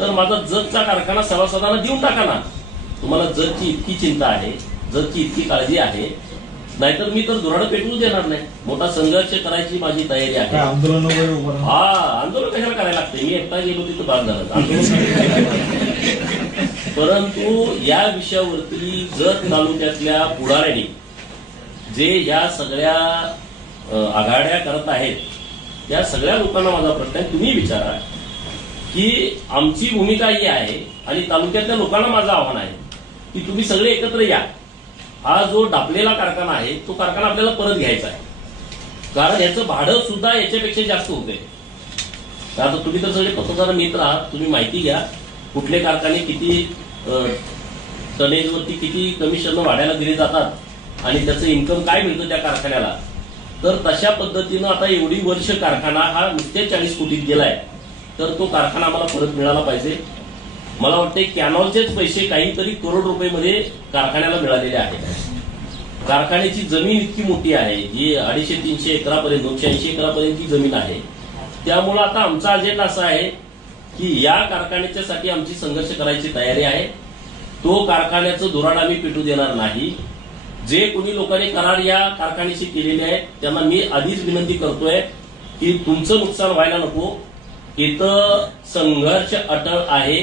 तर माझा जगचा कारखाना सभासदांना देऊन टाका ना तुम्हाला जगची इतकी चिंता आहे जगची इतकी काळजी आहे नाहीतर मी तर दुराड पेटवू देणार नाही मोठा संघर्ष करायची माझी तयारी आहे आंदोलन हा आंदोलन कशाला करायला लागते मी एकटा गेलो तिथं बाद झालं परंतु या विषयावरती जत तालुक्यातल्या पुढाऱ्यांनी जे या सगळ्या आघाड्या करत आहेत त्या सगळ्या लोकांना माझा प्रश्न आहे तुम्ही विचारा की आमची भूमिका ही आहे आणि तालुक्यातल्या लोकांना माझं आव्हान आहे की तुम्ही सगळे एकत्र या हा जो डापलेला कारखाना आहे तो कारखाना आपल्याला परत घ्यायचा आहे कारण याचं भाडं सुद्धा याच्यापेक्षा जास्त होते आता तुम्ही तर सगळे पत्रकार मित्र आहात तुम्ही माहिती घ्या कुठले कारखाने किती टनेजवरती किती कमिशन वाढायला दिले जातात आणि त्याचं इन्कम काय मिळतं त्या कारखान्याला तर तशा पद्धतीनं आता एवढी वर्ष कारखाना हा नुसत्या चाळीस कोटीत गेलाय तर तो कारखाना आम्हाला परत मिळाला पाहिजे मला वाटते कॅनॉलचेच पैसे काहीतरी करोड रुपये मध्ये कारखान्याला मिळालेले आहेत कारखान्याची जमीन इतकी मोठी आहे जी अडीचशे तीनशे एकरापर्यंत दोनशे ऐंशी एकरापर्यंत जमीन आहे त्यामुळं आता आमचा अजेंडा असा आहे की या साठी आमची संघर्ष करायची तयारी आहे तो कारखान्याचं धोरण आम्ही पेटू देणार नाही जे कोणी लोकांनी करार या कारखान्याशी केलेले आहेत त्यांना मी आधीच विनंती करतोय की तुमचं नुकसान व्हायला नको इथं संघर्ष अटळ आहे